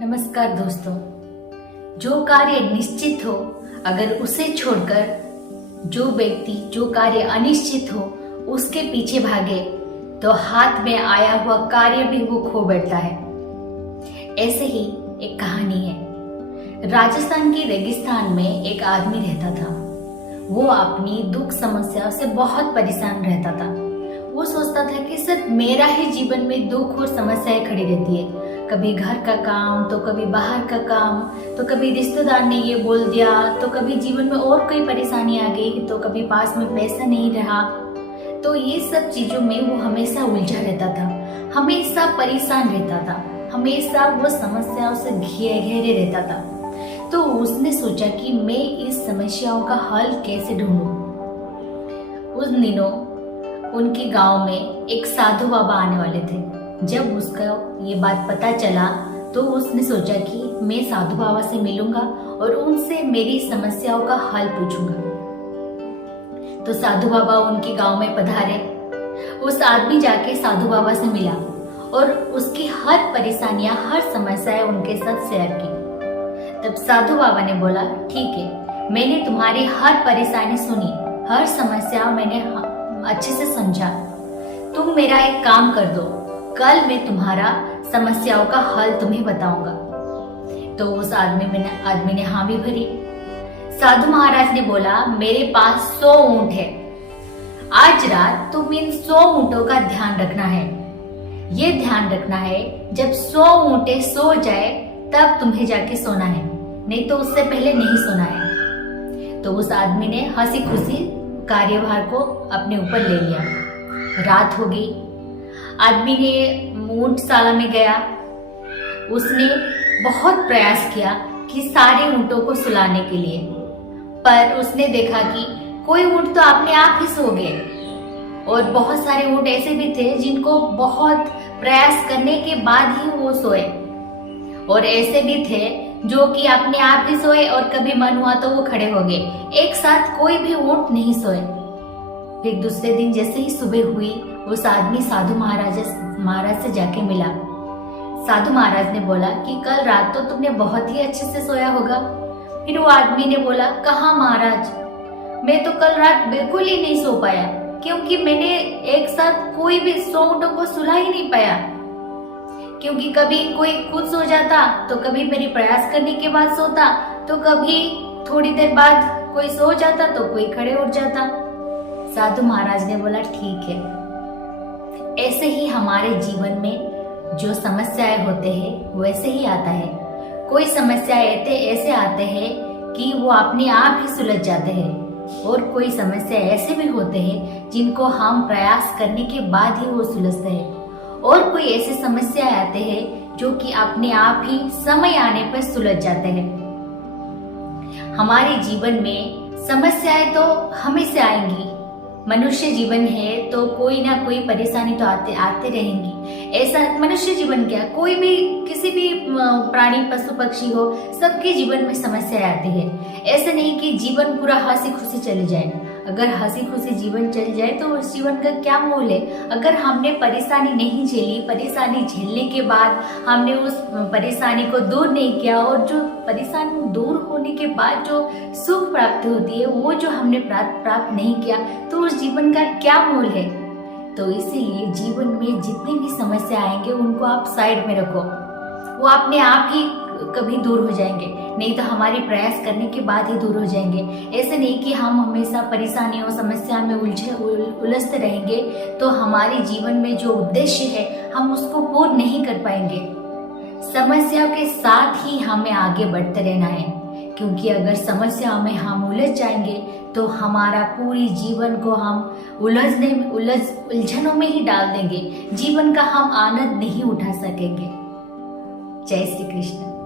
नमस्कार दोस्तों। जो कार्य निश्चित हो अगर उसे छोड़कर जो व्यक्ति जो कार्य अनिश्चित हो उसके पीछे भागे तो हाथ में आया हुआ कार्य भी वो खो बैठता है। ऐसे ही एक कहानी है। राजस्थान के रेगिस्तान में एक आदमी रहता था। वो अपनी दुख समस्या से बहुत परेशान रहता था। वो सोचता था कि सिर्फ मेरा ही जीवन में दुख और समस्याएं खड़ी रहती है। कभी घर का काम तो कभी बाहर का काम, तो कभी रिश्तेदार ने ये बोल दिया, तो कभी जीवन में और कोई परेशानी आ गई, तो कभी पास में पैसा नहीं रहा। तो ये सब चीजों में वो हमेशा उलझा रहता था, हमेशा परेशान रहता था, हमेशा वो समस्याओं से घेरे रहता था। तो उसने सोचा कि मैं इस समस्याओं का हल कैसे ढूंढूं। उस दिनों उनके गांव में एक साधु बाबा आने वाले थे। जब उसका ये बात पता चला तो उसने सोचा कि मैं साधु बाबा से मिलूंगा और उनसे मेरी समस्याओं का हल पूछूंगा। तो साधु बाबा उनके गांव में पधारे। उस आदमी जाके साधु बाबा से मिला और उसकी हर परेशानियां, हर समस्याएं उनके साथ शेयर की। तब साधु बाबा ने बोला, ठीक है, मैंने तुम्हारी हर परेशानी सुनी, हर समस्या मैंने अच्छे से समझा। तुम मेरा एक काम कर दो, कल मैं तुम्हारा समस्याओं का हल तुम्हें बताऊंगा। तो उस आदमी ने हामी भरी। साधु महाराज ने बोला, मेरे पास 100 ऊंट है। आज रात तुम इन 100 ऊंटों का ध्यान रखना है। ये ध्यान रखना है जब 100 ऊंटें सो जाए तब तुम्हें जाके सोना है, नहीं तो उससे पहले नहीं सोना है। तो उस आदमी ने हंसी खुशी कार्यभार को अपने ऊपर ले लिया। रात हो गई। आदमी ने ऊंटशाला में गया। उसने बहुत प्रयास किया कि सारे ऊंटों को सुलाने के लिए, पर उसने देखा कि कोई ऊंट तो अपने आप ही सो गए और बहुत सारे ऊंट ऐसे भी थे जिनको बहुत प्रयास करने के बाद ही वो सोए, और ऐसे भी थे जो कि अपने आप ही सोए और कभी मन हुआ तो वो खड़े हो गए। एक साथ कोई भी ऊंट नहीं सोए। फिर दूसरे दिन जैसे ही सुबह हुई, उस आदमी साधु महाराज से जाके मिला। साधु महाराज ने बोला कि कल रात तो तुमने बहुत ही अच्छे से सोया होगा। फिर वो आदमी ने बोला, कहाँ महाराज, मैं तो कल रात बिल्कुल ही नहीं सो पाया, क्योंकि मैंने एक साथ कोई भी 100 ऊंटों को सुला ही नहीं पाया। क्योंकि कभी कोई खुद सो जाता, तो कभी मेरी प्रयास करने के बाद सोता, तो कभी थोड़ी देर बाद कोई सो जाता, तो कोई खड़े उठ जाता। साधु महाराज ने बोला, ठीक है। ऐसे ही हमारे जीवन में जो समस्याएं होते हैं वैसे ही आता है। कोई समस्याएं ऐसे आते हैं कि वो अपने आप ही सुलझ जाते हैं, और कोई समस्या ऐसे भी होते हैं जिनको हम प्रयास करने के बाद ही वो सुलझते हैं, और कोई ऐसी समस्याएं आते हैं जो कि अपने आप ही समय आने पर सुलझ जाते हैं। हमारे जीवन में समस्याएं तो हमेशा आएंगी। मनुष्य जीवन है तो कोई ना कोई परेशानी तो आते रहेंगी। ऐसा मनुष्य जीवन क्या, कोई भी किसी भी प्राणी पशु पक्षी हो, सबके जीवन में समस्याएं आती है। ऐसे नहीं कि जीवन पूरा हंसी खुशी चले जाए। अगर हंसी खुशी जीवन चल जाए तो उस जीवन का क्या मोल है। अगर हमने परेशानी नहीं झेली, परेशानी झेलने के बाद हमने उस परेशानी को दूर नहीं किया, और जो परेशानी दूर होने के बाद जो सुख प्राप्त होती है वो जो हमने प्राप्त नहीं किया, तो उस जीवन का क्या मोल है। तो इसीलिए जीवन में जितनी भी समस्या आएंगे उनको आप साइड में रखो, वो अपने आप ही कभी दूर हो जाएंगे, नहीं तो हमारे प्रयास करने के बाद ही दूर हो जाएंगे। ऐसे नहीं कि हम हमेशा परेशानियों समस्या में उलझते रहेंगे तो हमारे जीवन में जो उद्देश्य है हम उसको पूर्ण नहीं कर पाएंगे। समस्याओं के साथ ही हमें आगे बढ़ते रहना है, क्योंकि अगर समस्याओं में हम उलझ जाएंगे तो हमारा पूरी जीवन को हम उलझनों में ही डाल देंगे। जीवन का हम आनंद नहीं उठा सकेंगे। जय श्री कृष्ण।